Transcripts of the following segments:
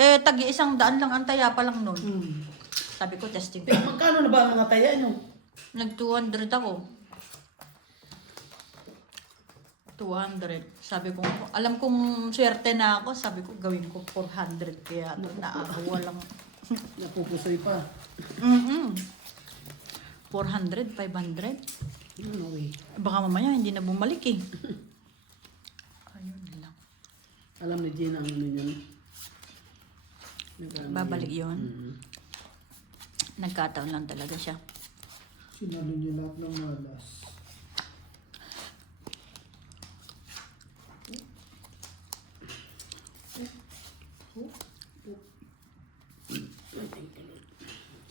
Tagi 100 lang ang taya pa lang nun. Hmm. Sabi ko, testing ko. Pero magkano na ba ang mga taya, no? Nag 200 ako. 200. Sabi ko, alam kong swerte na ako. Sabi ko, gawin ko 400 kaya naawa lang. Napupusoy pa. 400, 500. No way. Baka mamaya hindi na bumalik eh. Ayun lang. Alam ni Gina ang ano niyan. Nag-ano Babalik yan. yun. Nagkataon lang talaga siya. Sinalo niyo lahat ng malas.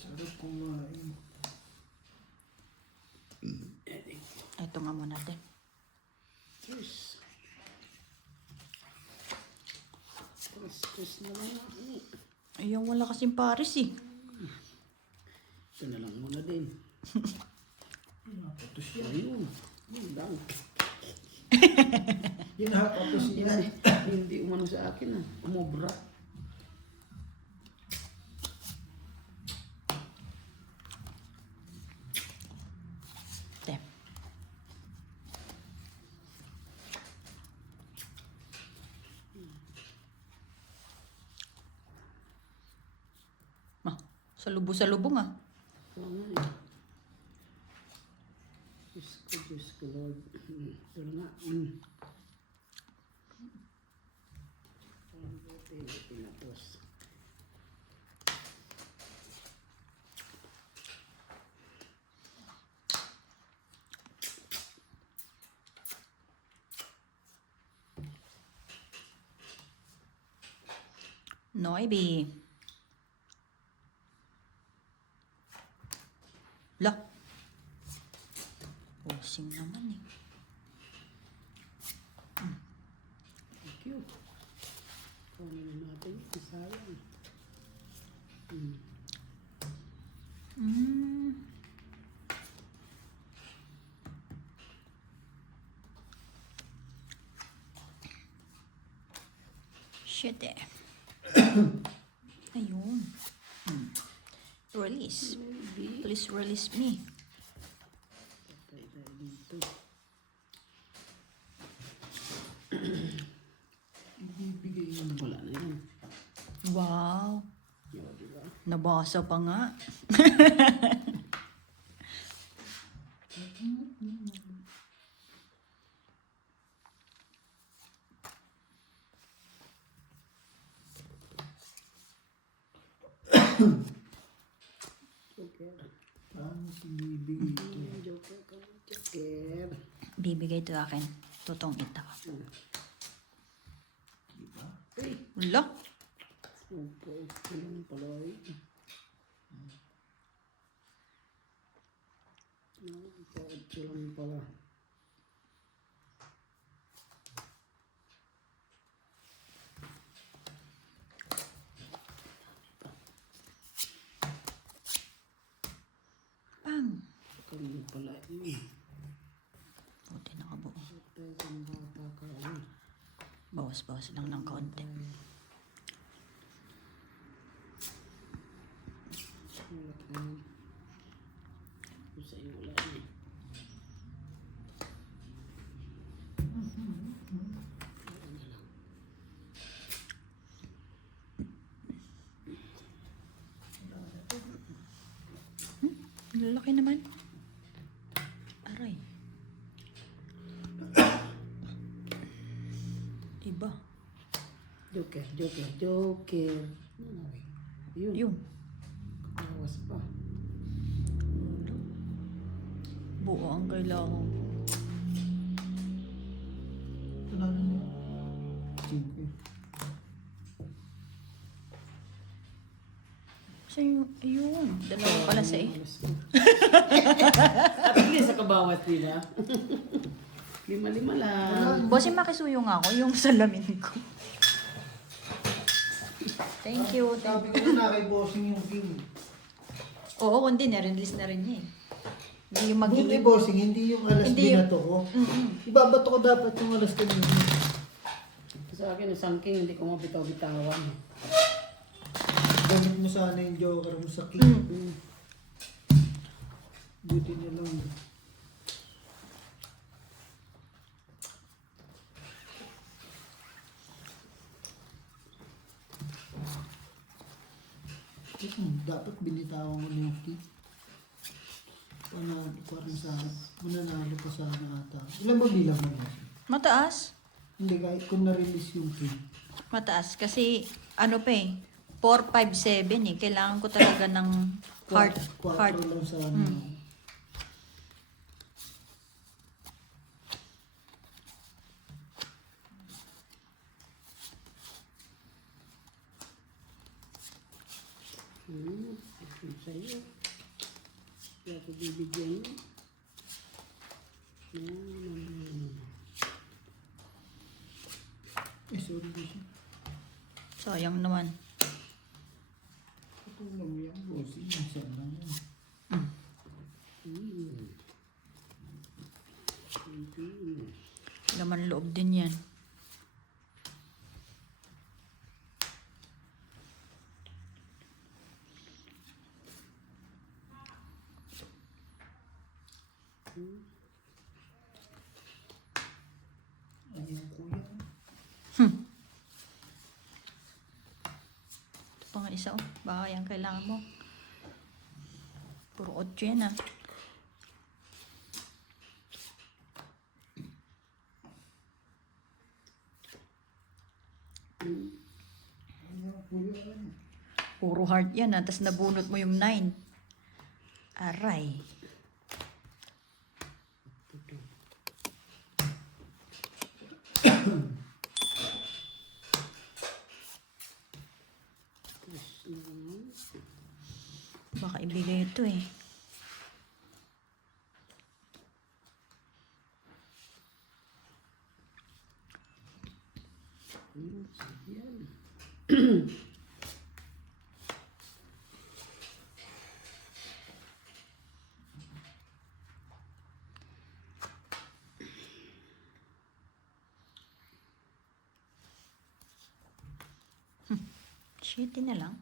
Sarap kumain. Ito nga muna natin. Yes. Stress na lang. Ayun, wala kasing Paris eh. Ito na lang muna din. Napatos yan. Ayun. Yun lang. Yan napatos yan. Hindi umano sa akin ah. Umobra. Te. Ma, salubong ah. Oo nga eh. Diyos ko, Lord. Ito na nga. Pinapos. Noibi. Lah. Pusing naman eh. Thank you. Kunin na natin. Sayang. Shit eh. Ayun. Release. Please release me. Patay tayo dito. Ibibigay yun. Wala na yan. Wow. Yun, diba? Nabasa pa nga. Joker. Paano sinibigay ito? Joker ka. Joker. Bibigay ito akin. Totoong ito. Diba? Hey. Wala. Opo. Ilang pala eh. Ito lang pala. Pang. Kami pala eh. Buti nakabuo. Patay kang bata ka eh. Bawas-bawas lang ng kaunti. Wala ka naman. Kung sa iyo wala eh. Lalaki naman. Aray. Iba. Joker, Joker, Joker. Yun. Yun. Awas pa. Buo ang kailangan. Ito na lang yun. Cinque. Sa ayun. Dalawa pala sa eh. At least sa kabawat nila. Lima-lima lang. Bossing makisuyo nga ako yung salamin ko. Thank you. Sabi ko na kay bossing yung game. Oo, kundi na-release na rin niya eh. Hindi yung Buti magiging... bossing, hindi yung alas Hindi binato ko. Ibabato ko dapat yung alas kanina. Sa akin, isang king, hindi ko mabitaw-bitawan. Gamit mo sana yung joker mo sa king ko. Buti na lang. Dapat binitawan mo na yung king. Panalo pa rin sana. Mananalo pa sana ata. Ilan ba bilang mo na? Mataas. Hindi, kahit kung na-release yung king. Mataas. Kasi, ano pa eh, 4, 5, 7 eh. Kailangan ko talaga ng heart. 4 lang sana. Ito sa'yo. Kaya ako bibigyan mo. Sorry kasi. Sayang naman. Patulong mo yan, bossing. Saan lang yan? Laman loob din yan. Ayan, kuya. Ito pa nga isa oh. Baka yan kailangan mo. Puro 8 yan ah. Ayan, kuya. Puro heart yan ah. Tapos nabunot mo yung 9. Aray. Baka ibigay ito eh. Shitty na lang.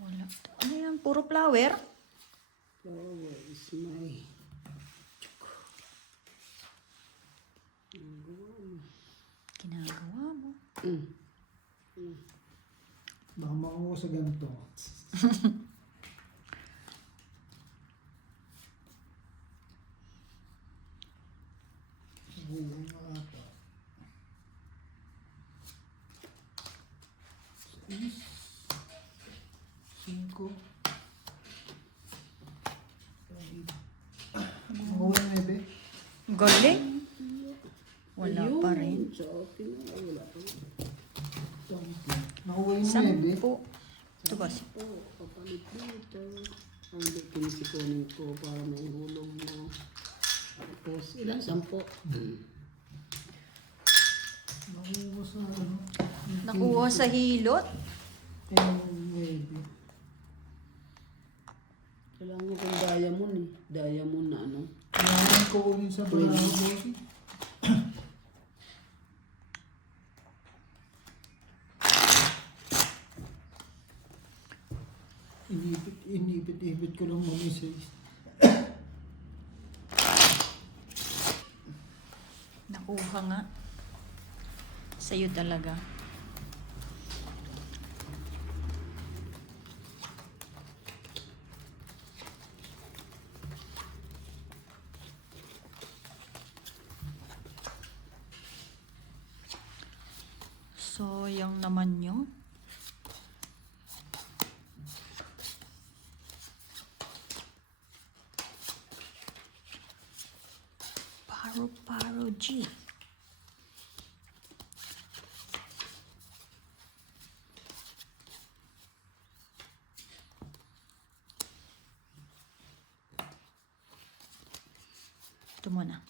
Wala. Ano yan? Puro flower? Flower is my... Ginagawa mo. Baka makuha sa ganito. Buhay na ata. 5. Makuha na ebe. Galing. Wala Ayun, pa rin. sa akin na, wala pa rin. Nakuha yung ebe. 10. Ito ba? Papalit dito. Ang pinisikunin ko para may hulog mo. Tapos, ilan? 10. Nakuha sa ano. Nakuha sa hilot. Yung ebe. Kailangan ko kung diamond eh. Diamond na ano. Kailangan ko unin sa balaho bossing. Inipit ko lang muna isa. Nakuha nga. Sa'yo talaga. So, yung naman yung Paro G. Ito muna.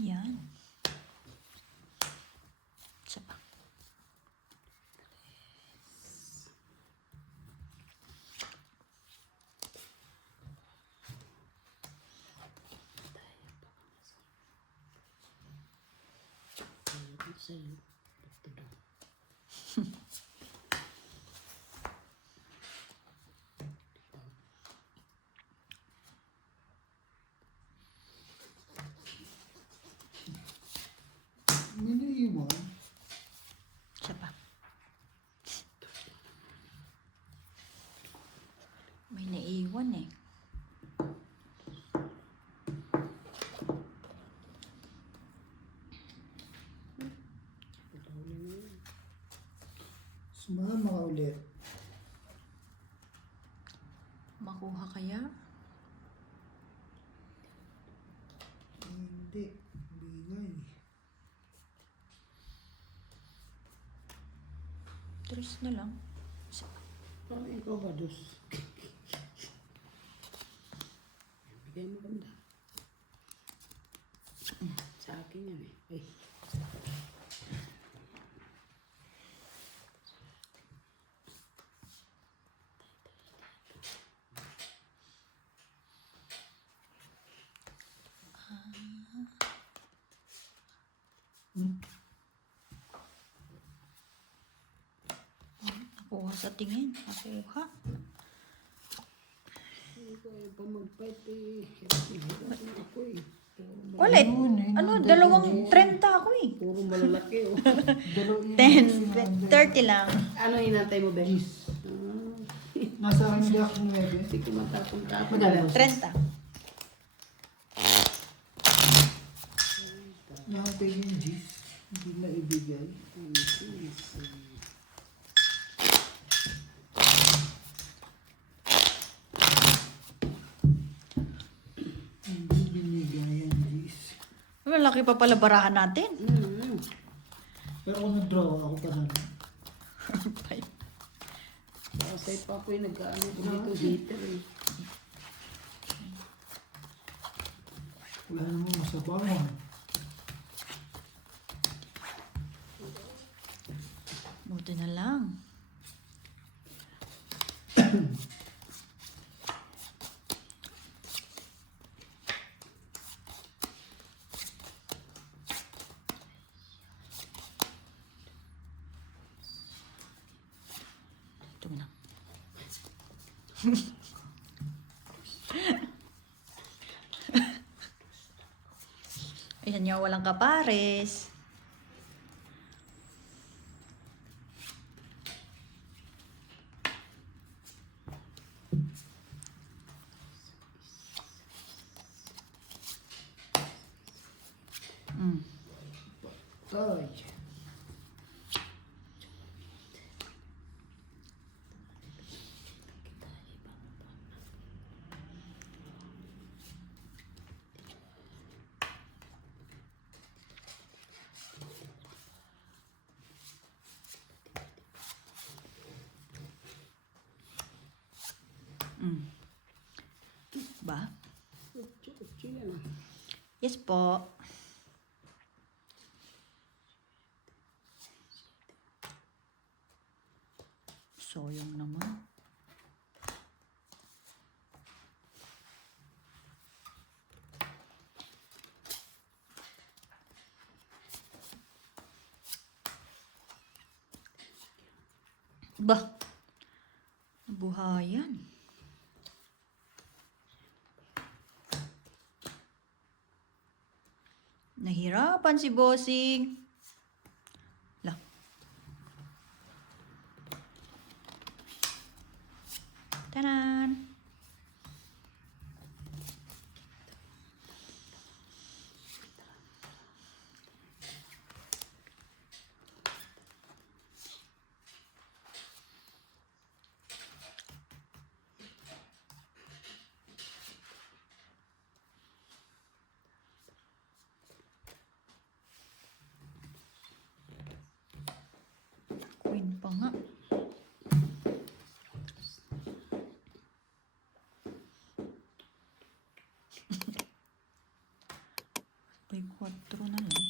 Yan. sa'yo. Ito daw. May naiiwan. Siya pa. May naiiwan eh. Patuloy mo yun. Sumama ka ulit. Makuha kaya? Hindi. Bigay. Tres na lang. Paano ikaw ba, dos? Bigay mo ganda. Sa akin yan eh. Ay. Nakuha sa tingin. Nakuha. Hindi ko eh, pa mag-fight eh. Hirap ako eh. Ulit. Ano, 2.30 ako eh. Puro malalaki oh. 10, 30 lang. Ano hinantay mo, Ben? Please. Nasa akin hindi ako 9. Hindi ko matapon-tapon. Madala. 30. Nakapay yung G's. Hindi na ibigay. Hindi binigay ang G's. Malaki pa pala barahan natin. Pero kung nag-draw ako pa na. Kasi pa ako yung nag-ano ko dito heater eh. Wala namang masabangan. Buti na lang. Ito na. Ayan nga, walang kapares. Tay. Ba? Utsi yan ah. Yes po. Soyong naman. Ba? Buhayan. Nahirapan si Bossing. Lah. Tanan. Queen pa nga. May 4 na lang.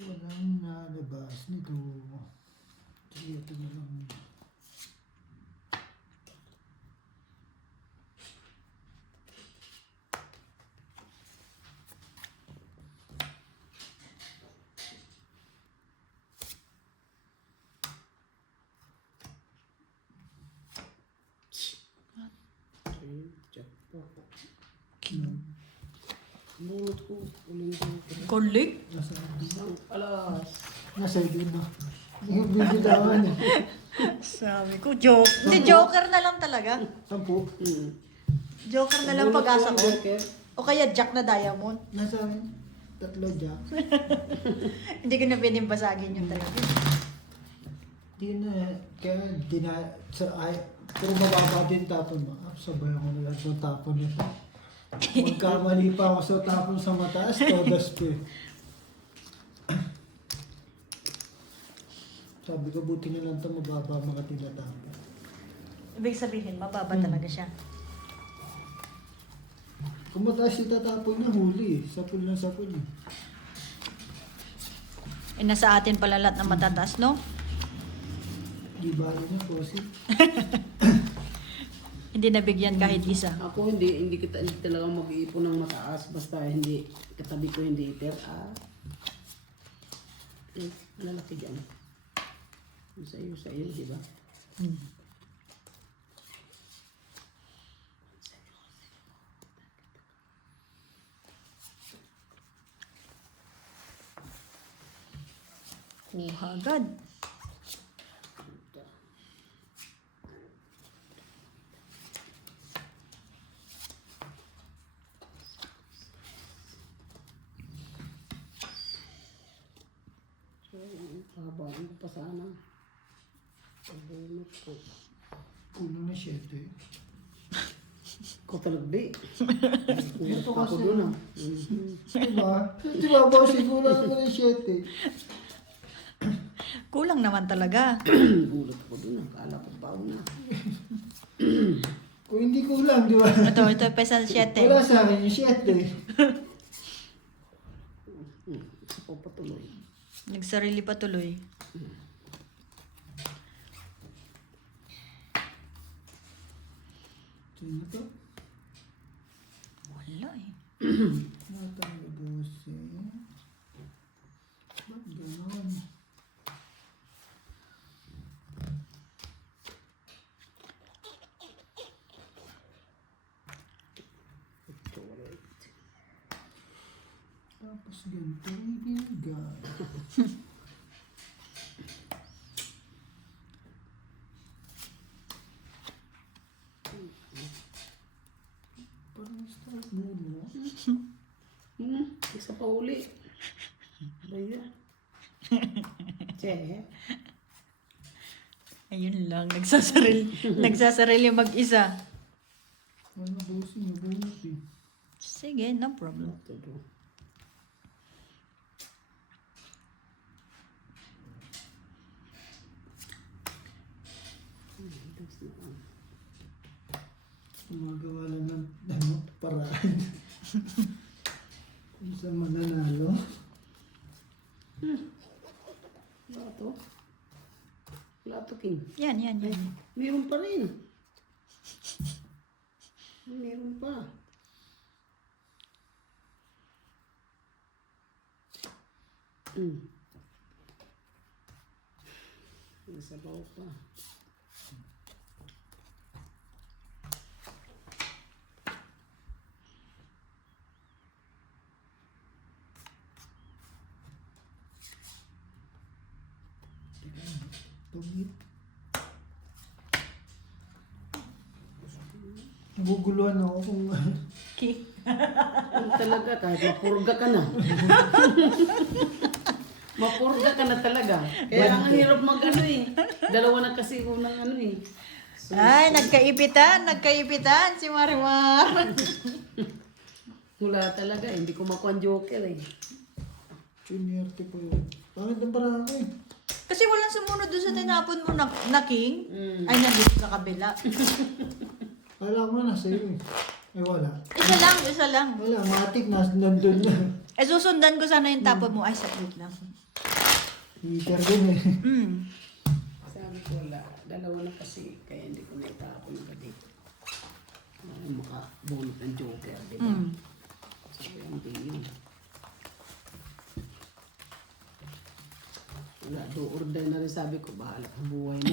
Walang nalabas nito. Sige, ito na lang. Bunot ko. Uling joker. Kulik? Nasa, Isang alas. nasa doon na. Yung bibitawan eh. Sabi ko, joke. Hindi, joker na lang talaga. 10. Joker na lang Bunot pag-asa ang ko. joker. O kaya jack na diamond. Nasa akin. 3 dyan. Hindi ko na pwedeng basagin yung talaga. Di na, kaya di na, puro mababa din tapon mo. Sabay ako na lang sa tapon nito. Magkamali pa ako sa tapon sa mataas, todas pa eh. Sabi ko, buti na lang ito mababa mga tinatapon. Ibig sabihin, mababa talaga siya. Kung mataas itatapon na huli eh. Sapul na sapul eh. Eh, nasa atin pala lahat na matataas, no? Di bali na po si. Hindi nabigyan kahit isa. Ako hindi talaga mag-iipon ng mataas basta hindi katabi ko hindi iter. Malalaki dyan. Yung sa iyo, di ba? Hmm. Kuha agad. So, pahabaan ko pa sana. Pabunot ko. Kulang na 7 eh. Ko talagdi. Ito Ako kasi. doon ah. Diba? Diba boss, kulang na ng 7 eh. Kulang naman talaga. Gulat ko doon ah. Kala ko baon na. Kung hindi kulang, di ba? Ito pesa 7. Wala sa akin yung 7 eh. Ako patuloy. Nagsarili pa tuloy. Sino to? Wala eh. Natang boss eh. Ba't ganon? Tapos ganito ibigay. Parang start muna. Isa pa uli. Baya. Che. Ayun lang, nagsasarili mag-isa. Ano boss yung bunot eh. Sige, no problem. Ito doon. Gumagawa lang ng ano, paraan. Kung saan mananalo. Wala to. Wala to, King. Yan. Meron pa rin. Meron pa. Nasabaw pa. Tugit. Naguguluhan ako kung Yung talaga, kahit mapurga ka na. Mapurga ka na talaga. Kaya ang hirap mag-ano eh. Dalawa na kasi unang ano eh. Ay, nagkaipitan si Marimar. Wala talaga eh. Hindi ko makuha ang joker eh. sinerte po yun. Pangit na parang ako eh. Kasi walang sumunod doon sa tinapon mo na king. Mm. Ay, nandito sa kabila. Kala ko na nasa iyo eh. Ay wala. Isa lang. Wala, matik nandun na. Eh, susundan ko sana yung tapon mo. Ay, saglit lang. Heater din eh. Sabi ko wala. Dalawa na kasi. Kaya hindi ko naitapon na dito. Makabunot ng joker, di ba? Sabi hindi yun. Wala, do-order na rin sabi ko. Bahala ka buhay mo.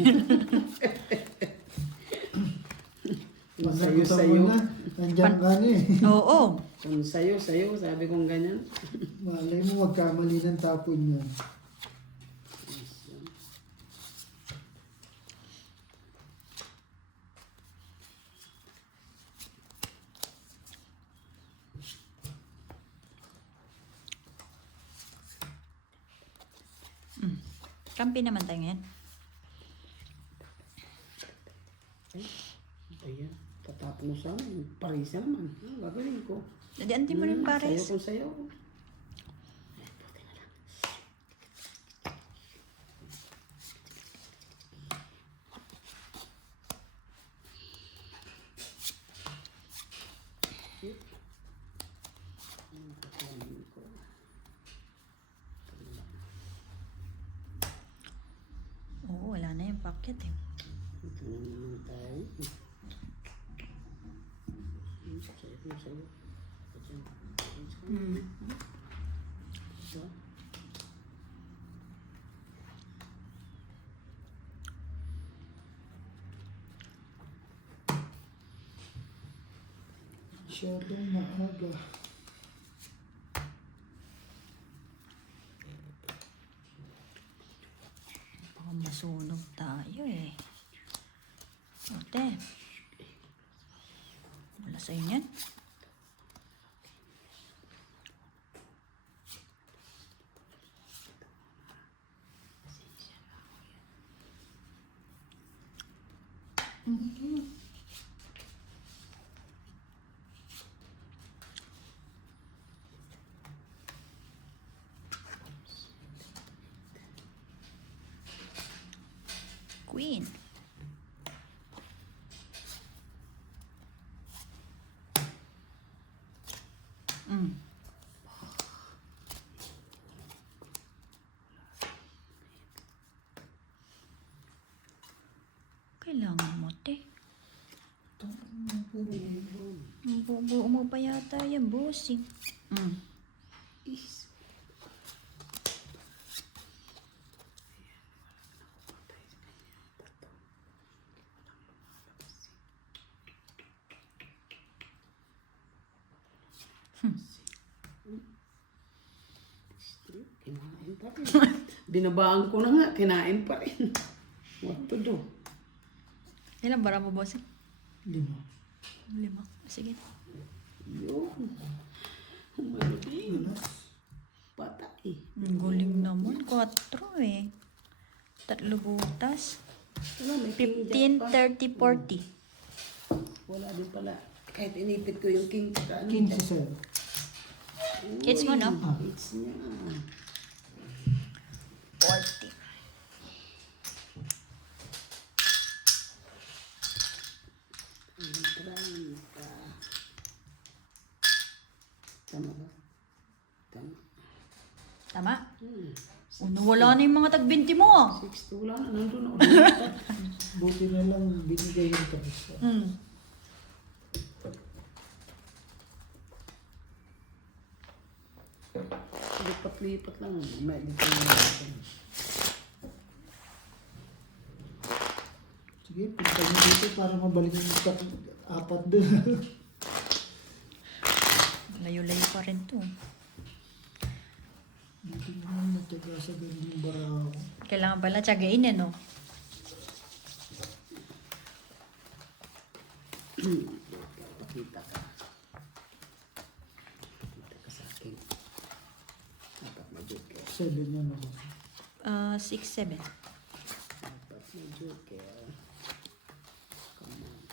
Yung Pag nagutom mo sayo-sayo. na, Nandiyan ka na eh. Oo. Kung sa'yo, sabi kong ganyan. Malay mo, magkamali ng tapon yan. Kampi naman tayo ngayon. Ayan, tatapon mo sa akin. Parisa naman. Ano gagawin ko? Hindi, anti mo rin pares. Sayo kung sayo. Oo, wala na yung packet eh. Ito na naman tayo. Sayo kung sayo. Ito. Masyadong maaga. Baka masunog tayo eh. Ate. Wala sa inyan. Queen. Kailangan mo, te. Buo mo pa yata yan, bossing. Kinain pa rin. Binabaan ko na nga, kinain pa rin. What to do? Ilan bara mo, bossing? 5. 5. Sige. Yun. Malapit. Patay. Ang galing naman. 4 eh. 3 butas. Wala, may king 15, jack pa. 30, 40. Wala din pala. Kahit inipit ko yung king jack. 15 sir. It's mo, no? It's niya. 40. Treinta. Tama ba? Tama. Tama? Hmm. Ano, wala na yung mga tag-20 mo. 60. Wala na. Nandun ako. Buti na lang binigay yung tapos. Lipat-lipat lang. May dito na. Sige, punta nyo dito para mabalik yung 4 dun. Layo-layo pa rin to. Dito naman nataga sa ganung barako. Kailangan pala tiyagain eh, no? Pakita ka. Pakita ka sa akin. Dapat ma-joker. 7 yan ako. 6, 7. Dapat ma-joker. Come on.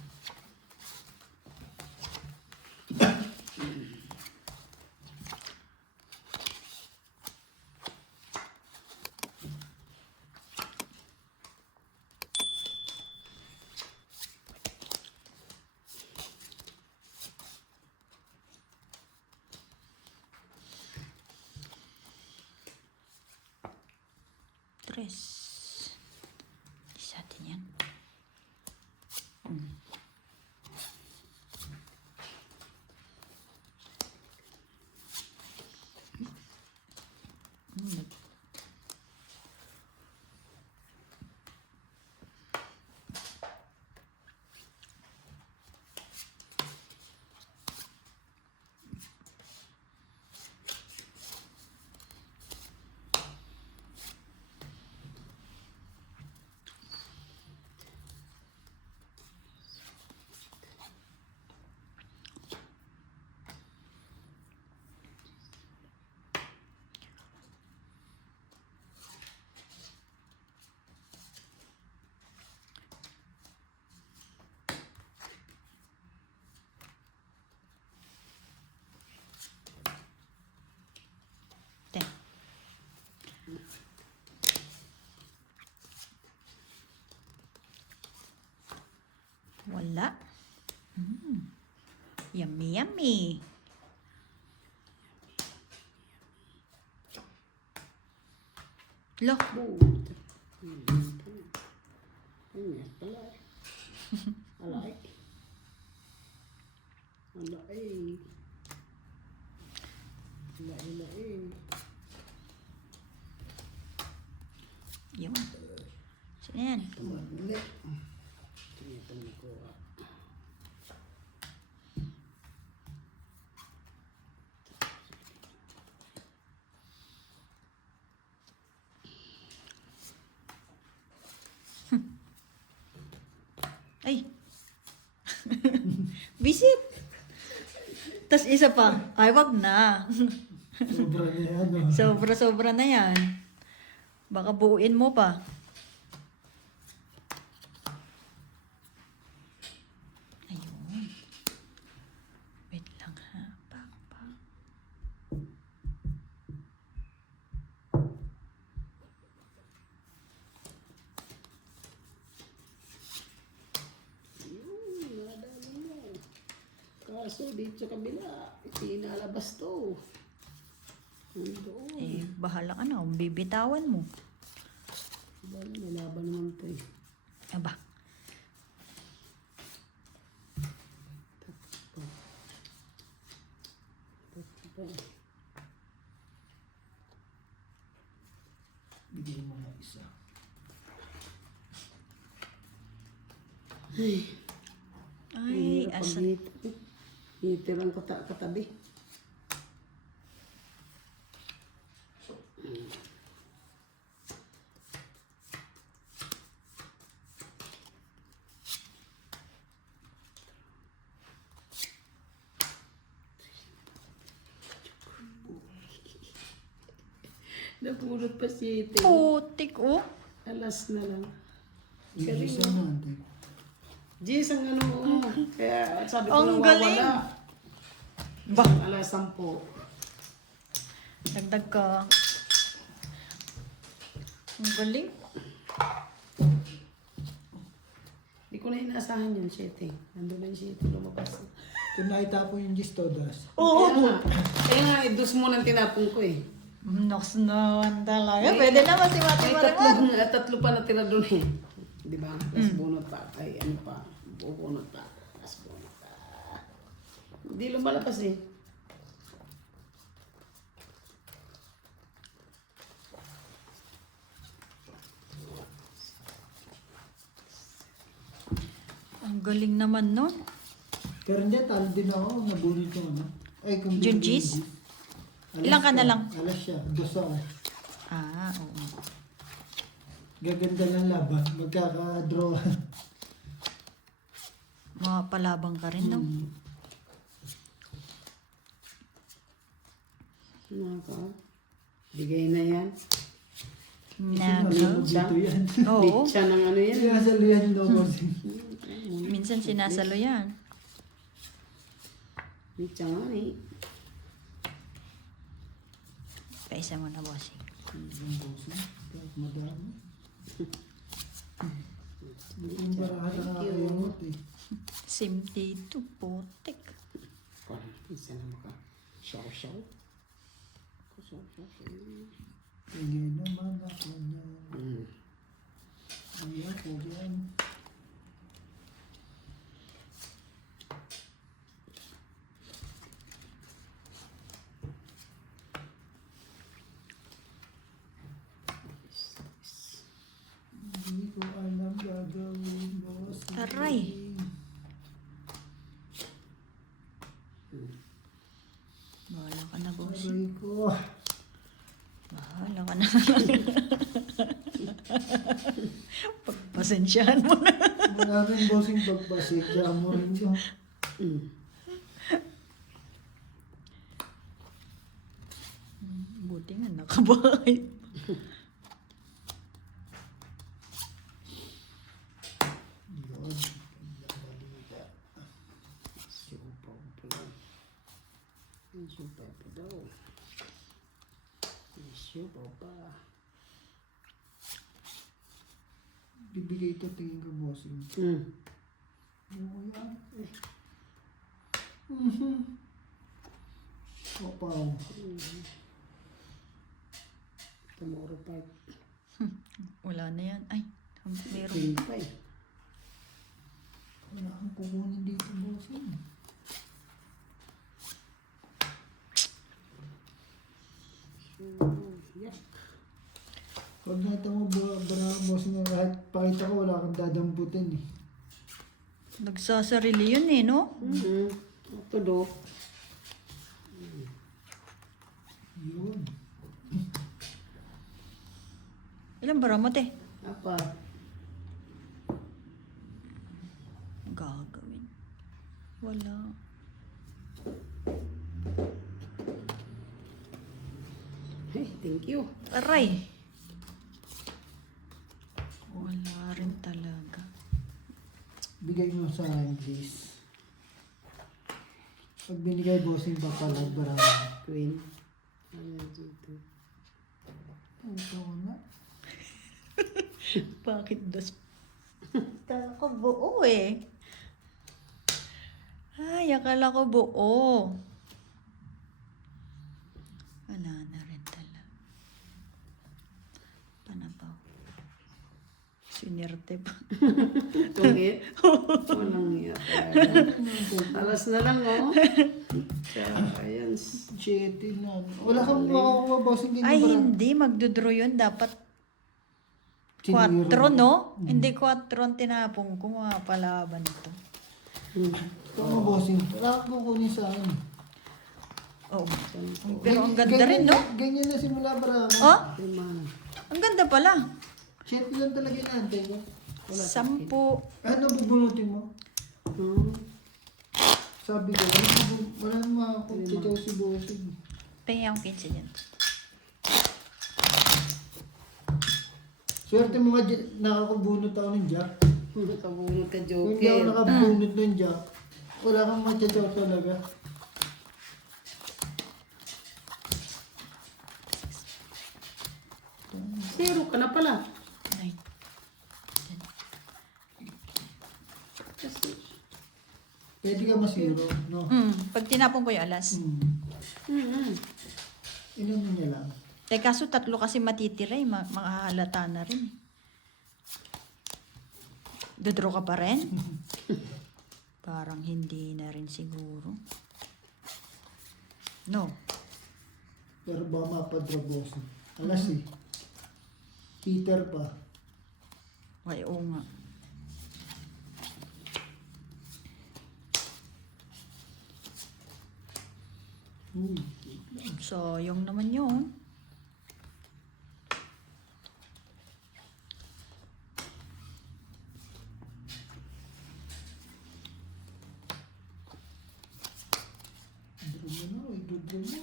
Tres. Isa din yan. Wala. Yummy, yummy. Lo, Buti. Yes, pala eh. Alay. Alay. Alay. yun. Sino yan? Tumagli. Tinitong ko. Ay. Visit. Tas isa pa. Ay, wag na. Sobra na yan. Oh. Sobra-sobra na yan. Baka buuin mo pa. Ayun. Wait lang ha. Pak. Yun, nadali mo. Kaso dito sa kabila, sinalabas to. Doon. Eh, bahala ka na. Kung bibitawan mo. Diba, nalaban naman to eh. Aba. Bigay mo na isa. Ay, Ay, hirap asa. pag hitirang katabi. Napulot pa si ite. Putik, oh. Alas na lang. Yung isa na, ante. Jis, ang ano mo. Kaya sabi ko Ang lang galing. wawala. Bah, Alas 10. dagdag ka. Ang galing. Hindi ko na inaasahan yun, Shete. Nandun na yung Shete, lumabas. Kung nakita po yung gis todas. Kaya nga, dos mo nang tinapong ko eh. Nox naman talaga. Pwede naman si Mati May Mariman. tatlo pa natira doon eh. Di ba? Tapos bunot pa. Ay, ano pa. Bubunot pa. Tapos bunot pa. Hindi lumalabas eh. Ang galing naman nun. Pero hindi, talo din ako. Nabunod ko ano. Ay, kung Junjis? Ilang ka na lang? Alas siya. Dos ako. Ah, oo. Gaganda ng laban. Magkaka-draw. Mga palabang ka rin, no? Naka. Bigay na yan. Nago. Dito yan. Oo. Bitsa ng ano yan. Kaya sa liyan daw kasi. Minsan sinasalo yan. Bitsa nga eh. Paisa mo na, bossing. Ang bossing. Kahit madami. Yung barahan na nakakayamot eh. Simti to putik. Isa na maka. Shaw. Tingin naman ako niyan. Ay ako dyan. Hindi ko alam gagawin boss. Aray. Bahala ka na, bossing. Aray ko. Bahala ka na. Pagpasensyahan mo na. Maraming bossing pagpasikya mo rin yun. Buti nga nakabahay. Yun. Balita. Supaw pa daw. Supaw pa daw. Supaw pa. Bibigay ito tingin ko bossing. Oo yan. Mhm. Opaw. Tomorrow 5. Wala na yan. Ay, meron. 25. Wala kang kukunin dito, bossing. Yeah. Pag nakita mo, bossing, kahit pakita ko, wala kang dadamputin eh. Nagsasarili yun eh, no? Tudok. Yun. Ilan ba ramot eh? Apa? Gagawin. Wala. Hey, thank you. Aray! Wala rin talaga. Bigay mo sa akin, please. Pag binigay, bossing, papalag, barang. Queen. Ano dito? Ito ko na. Bakit dos? Akala ko buo eh. Ay, akala ko buo. Wala na rin talaga. Panabaw. Sinerte pa. Tungit? Walang iya. Alas na lang, oh. Ayan. Chete na. Wala kang makakuha, bossing, ganyan Ay, barang. hindi. Magdodraw yun. Dapat Siniro. 4, no? Hindi 4 ang tinapong ko. Mga palaban ito. Ito mo, bossing. Wala kang kukunin sa akin. Oh. Pero ang ganda rin, no? Ganyan na simula, barang. Oh, Lima. ang ganda pala. Chete lang talaga inaantay ko. 10. Ano bubunutin mo? Sabi ko, wala nang makakapagtitaw si bossing. Tingnan yung 15 yan. Swerte mo nga, nakakabunot ako ng jack. Nakabunod ka, Kung hindi ako Joker. nakabunot ng jack, wala kang matitaw talaga. Zero ka na pala. 9. Kasi, Pwede ka masiro, no? Pag tinapon ko yung alas. Inano niya lang. Kaso 3 kasi matitira eh. Makahalata na rin. Dodraw ka pa rin? Parang hindi na rin siguro. No. Pero ba mapadra bossing? Alas eh. Peter pa. Ay, oo nga. Uy. So, yung naman yun. Draw mo na, i-draw mo.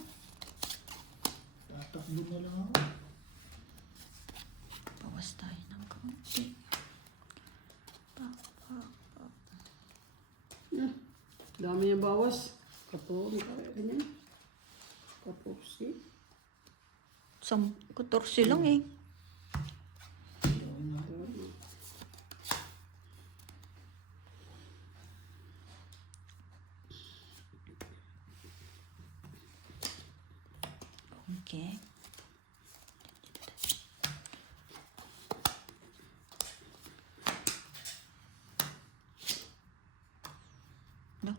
Tatakbo na lang ako. Bawas tayo ng kaunti. dami niya bawas. 14, ganyan. 14. 14 lang eh. Okay. No.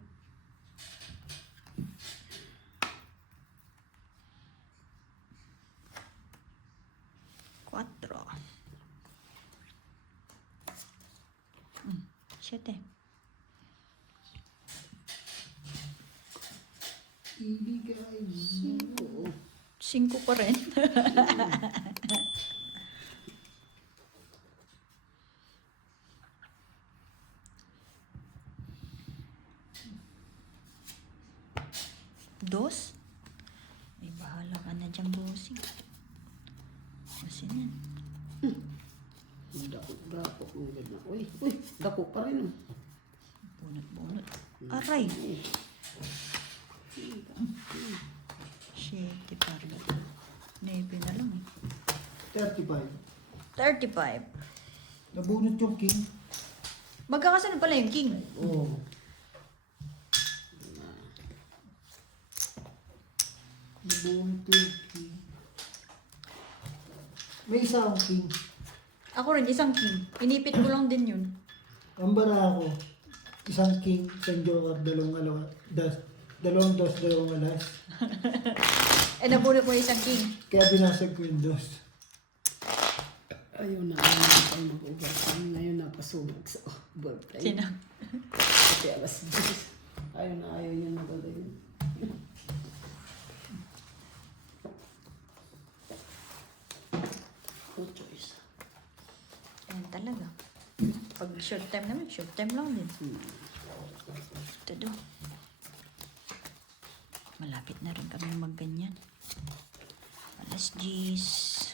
Cuatro. 7. Ibigay mo. 5 pa rin. Dos? May bahala ka na dyan, bossing. Kasi yan. Dako. Ang ganda. Uy, dako pa rin. Bunot. Aray! 7 pa rin. 9 na lang eh. 35. 35. Nabunot yung king. Magkakasunod pala yung king. Oo. Bonito yung king. May isa akong king. Ako rin, isang king. Inipit ko lang din yun. Ang bara ako, isang king, isang joker, dalawang dos, dalawang alas. Eh, nabulot mo yung isang king. Kaya binasag ko yung dos. Ayaw na tayo mag-overtime. Ngayon napasunog sa overtime. Sino? Kasi alas 10. Ayaw niya na gagawin. No choice. Ayan talaga. Pag short time naman, short time lang din. Ito do. Malapit na rin kami magganyan. Alas 10.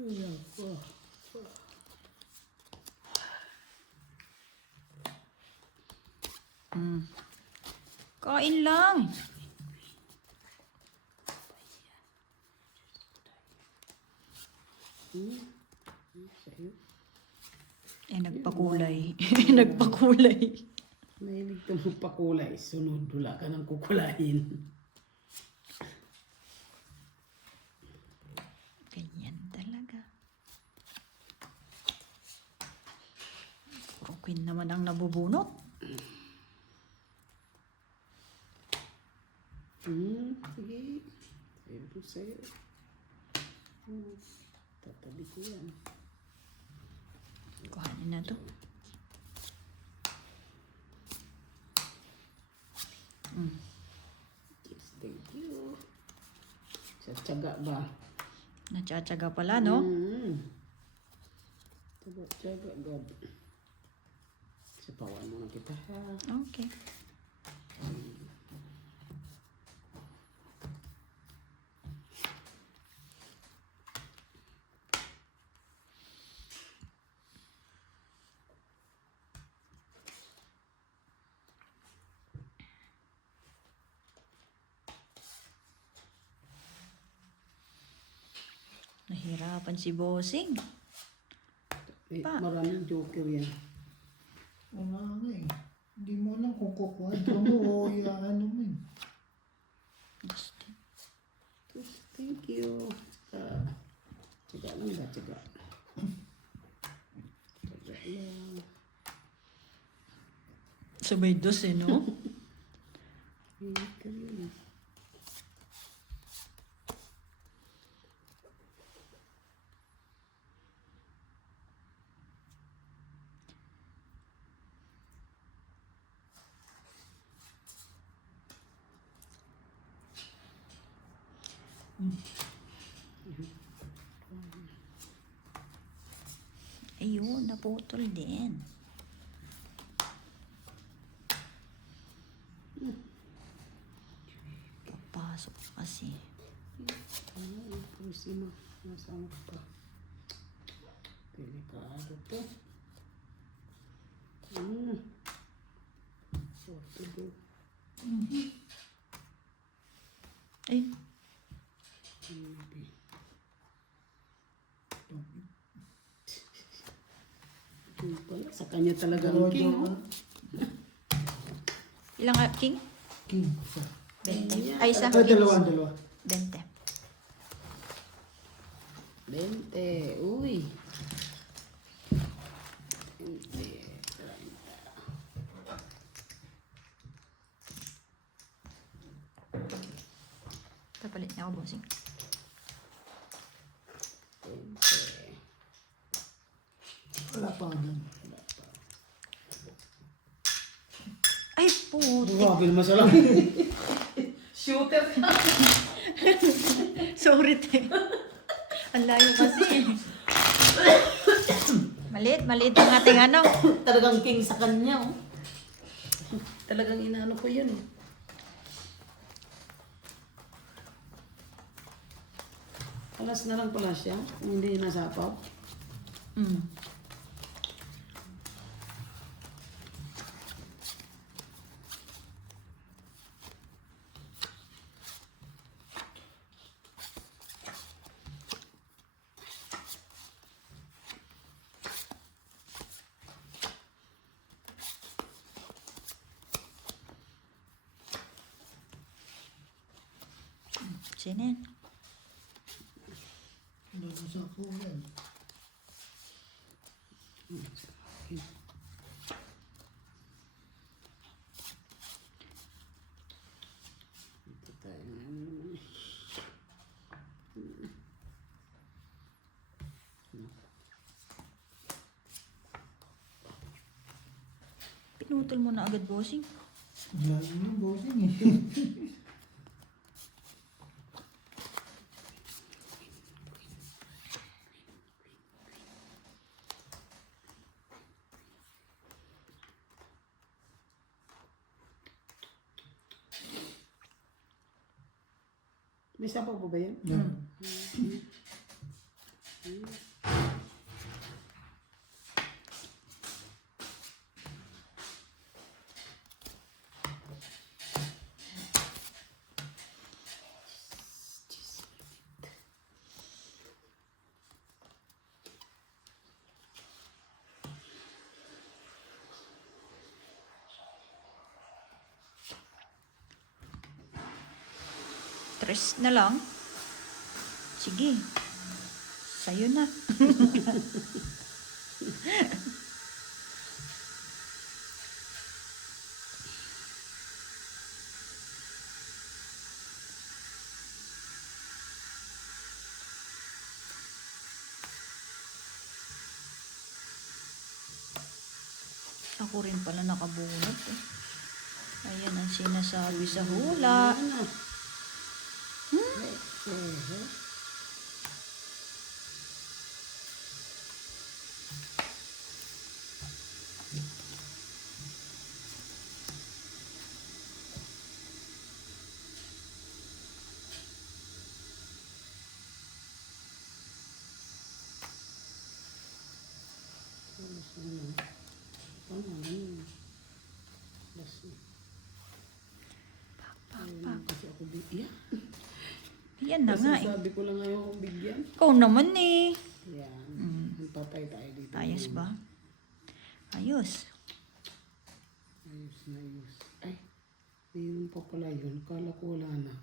Ayaw ko. Kain lang. Sa'yo. Eh, nagpakulay. Nagpakulay. Mahilig ka magpakulay. Sunod, wala ka nang kukulayin. Ganyan talaga. Puro queen naman ang nabubunot. Sige. Sa'yo po sa'yo. Tatabi ko yan. Kuhanin na to. Yes, thank you. Tsaga ba? Natsyatsaga pala, no? Tsaga, God. Sipawan mo na kita, ha? Okay. Nahirapan si Bossing. Maraming joker yan. O nga nga eh. Hindi mo alam kung kukwadro mo o ano mo eh. Gusto. Thank you. Tsaga lang ba? Tsaga. Tsaga lang. Sabay dos eh, no? Hilig ka yun. Ayun, naputol din. Papasok kasi. Pusima. Nasaan pa? Delikado to. What to do? Ay, Maybe. Yun pala, sa kanya talaga ang king. Oh. ilang king? King, isa. 20. Ay, isa. Dalawa. 20. 20. Uy. 20. Kapalit niya ako, Bossing. 20. Wala pa nga. Ay, puti. Grabe naman sa lang. Shooter ka. Sorry, te. Ang layo kasi. Maliit ang ating ano. Talagang king sa kanya. Oh. Talagang inaano ko yun. Alas na lang pala siya. Kung hindi nasapaw. Sino yan? Nasa po yan. Ito tayo. Pinutol mo na agad, bossing. Lalo yung bossing eh. May sapaw po ba yan? Yan. Tres na lang. Sige. Sa'yo na. Ako rin pala nakabunot eh. Ayan ang sinasabi sa hula. Ano? Kasi ako bigyan. Ayan na nga eh. Sabi ko lang ayaw kong bigyan. Ikaw naman eh. Yan. Magpapay tayo dito. Ayos ba? Ayos. Ayos na ayos. Ay, mayroon pa pala yun. Kala ko wala na.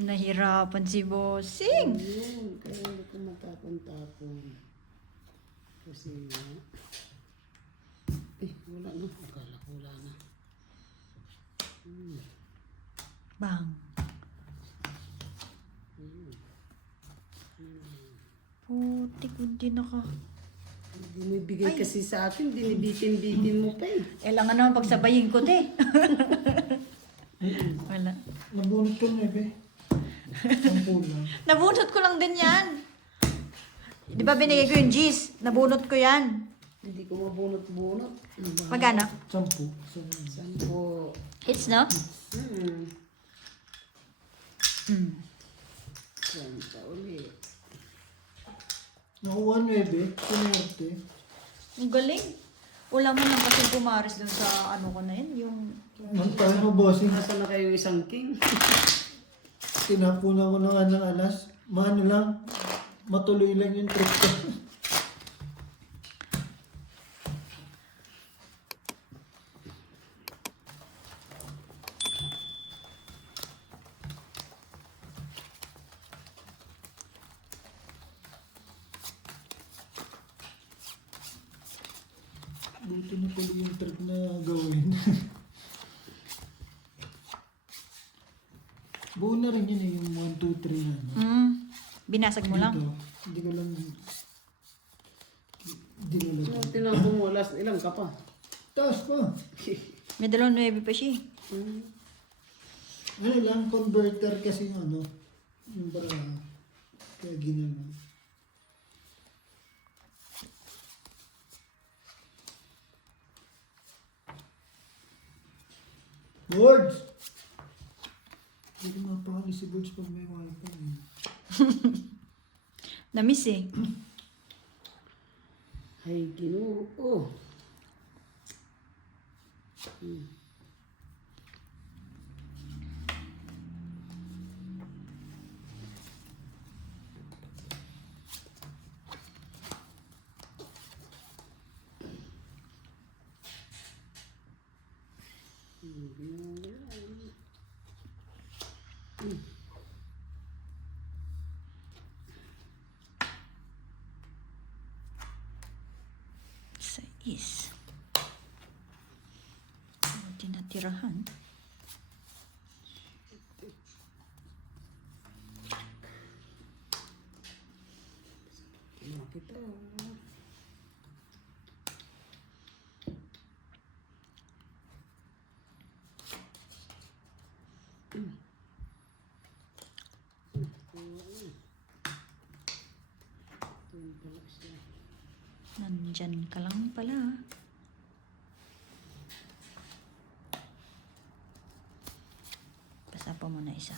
Nahirapan si Bossing. Ayun, kaya hindi ko matapon-tapon. Kasi nga, wala na. Akala ko wala na. Bang. Putik, hindi naka... Hindi mo ibigay kasi sa akin, dinibitin-bitin mo pa eh. Kailangan naman pagsabayin ko, te. Wala. Nabunot ko na eh. Sampu lang. Nabunot ko lang din yan. Di ba binigay ko yung G's? Nabunot ko yan. Hindi ko mabunot-bunot. Magkano? Sampu. Saan po? Hits, no? Saan pa ulit? Nakuha 9. Pinerte. Ang galing. Wala mo lang kasi pumaris dun sa ano ko na yun. Yung... Ang paano bossing? Nasa na kayo isang king? Tinapuna ko na nga ng alas. Maano lang. Matuloy lang yung trip ko. Buti na pala yung trip na gawin. Buo na rin yun eh, yung 1, 2, 3 na. Binasag mo lang. Dito, hindi ko lang dinulag. Nung tinapon mo, last ilang ka pa? Taas pa. May 2 pa siya. Ano lang, converter kasi yung ano, yung para kaya ginano. Words! Hindi ko mapakali si Words pag may wifi. Na-miss eh. Ay, Ginoo. Sais. Hindi natirahan. Ano kita? Nandyan ka lang pala. Basta pa muna isa.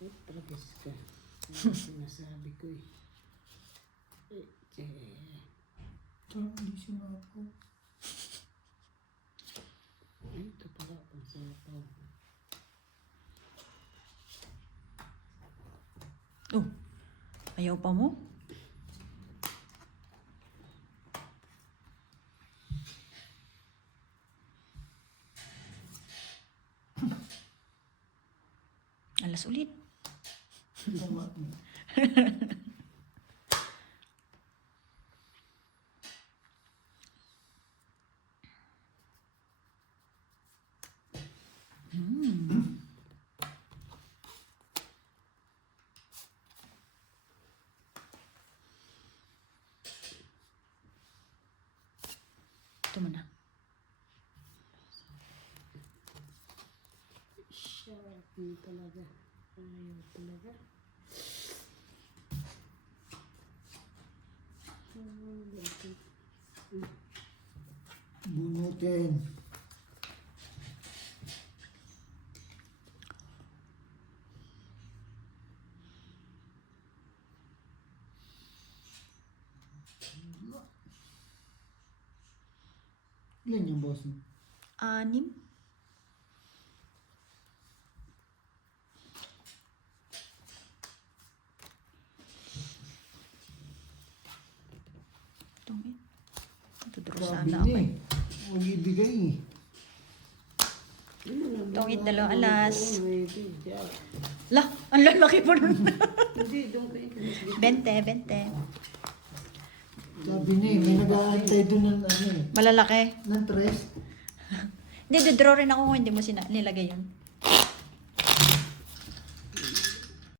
Eh, tragas ka. Ano sinasabi ko eh. Tsaka hindi sumapaw. Ay, ito pala pang sapaw. Oh, ayaw pa mo? Alas ulit. Tama. Ito mo na. Sharp yun talaga. Ayaw talaga. Bunutin. Ilan yung boss mo? 6. Tungit. Tuturo sana Grabe ako na eh. eh. Huwag ibigay eh. Tungit, 2 alas. Hindi, Lah, ang lalaki po nun. doon kayo. 20, 20. Sabi niya eh, may nag-aantay doon ng ano eh. Malalaki. Ng tres. Hindi, dodraw rin ako kung hindi mo nilagay yun.